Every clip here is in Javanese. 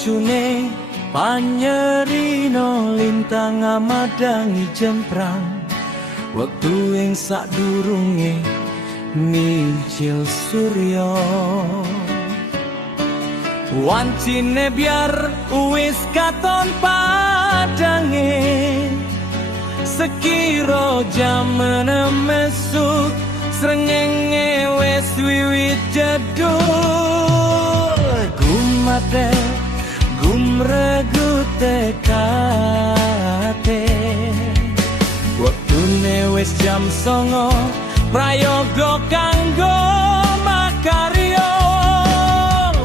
cune panyerino lintang amadangi jemprang waktu yang sadurunge micil surya wancine biar wis katon padange sekiro jam mesuk srengenge wis wiwit jedul gumate gumregu tekate waktune wis jam 09 prayoga kanggo makarya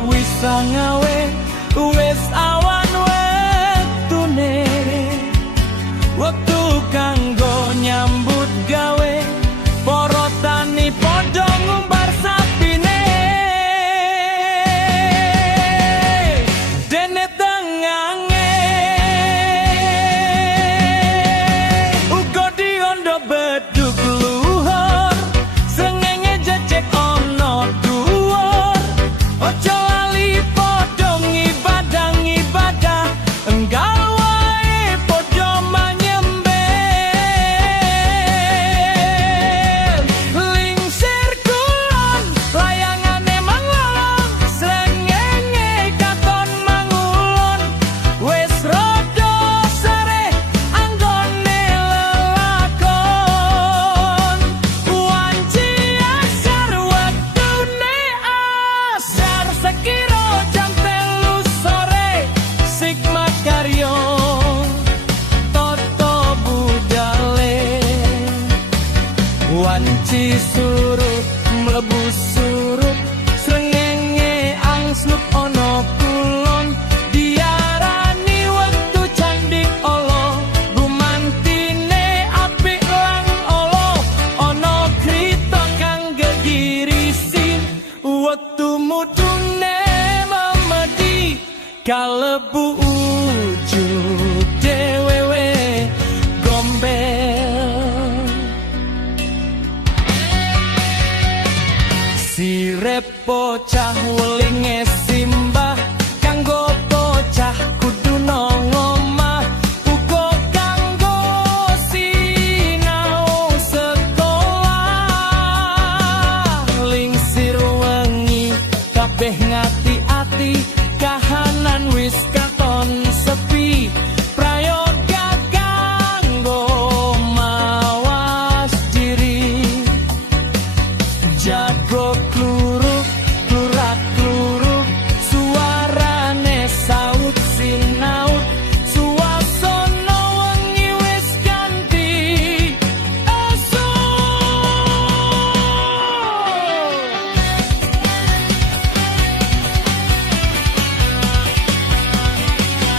wis sangawe wis awan wektune waktu kanggo nyambut gawe para tani padha ngumbar sapine dene tengange uga diondo bedug luhur srengenge jejeg ana dhuwur aja lali padha ngibadah enggal wae padha manyembel lingsir kulon layangane manglolong srengenge katon mangulon wis rada sare anggone lelakon wanci asar waktune asar sekiro jam 3 sore sikmat karyo toto budale wanci surut mlebu surut srengenge angslup ana kulon diarani wektu candik olo gumantine apik lan olo ana krita kang gegirisi wektu mudune memedi kalebu ujug dewewe gombel sirep bocah welinge simbah kanggo bocah kudu nang omah uga kanggo sinau sekolah lingsir wengi kabeh ngati-ati kahanan wis katon sepi prayoga kanggo mawas diri jago kluruk klurak kluruk suarane saut sinaut suasana wengi wis ganti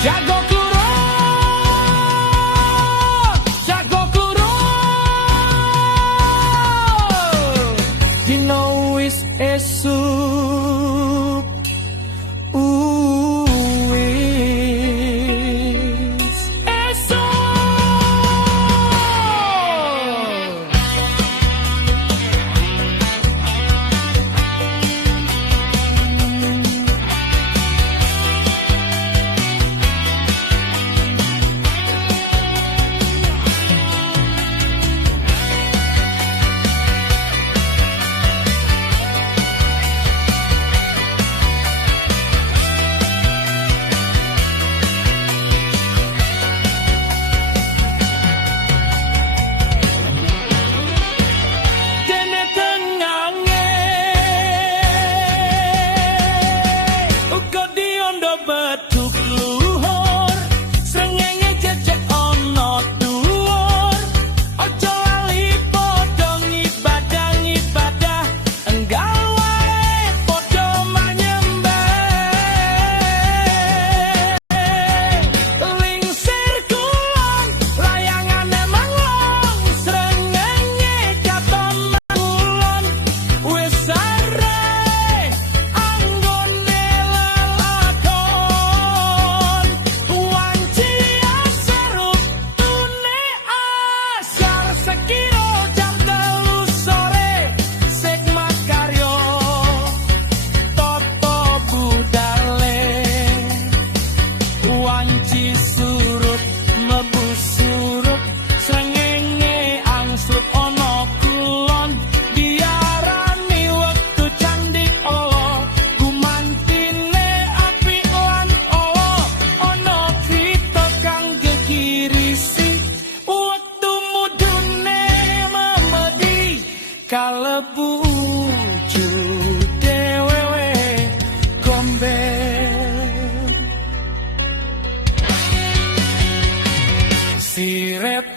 jago kluruk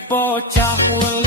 bocah weli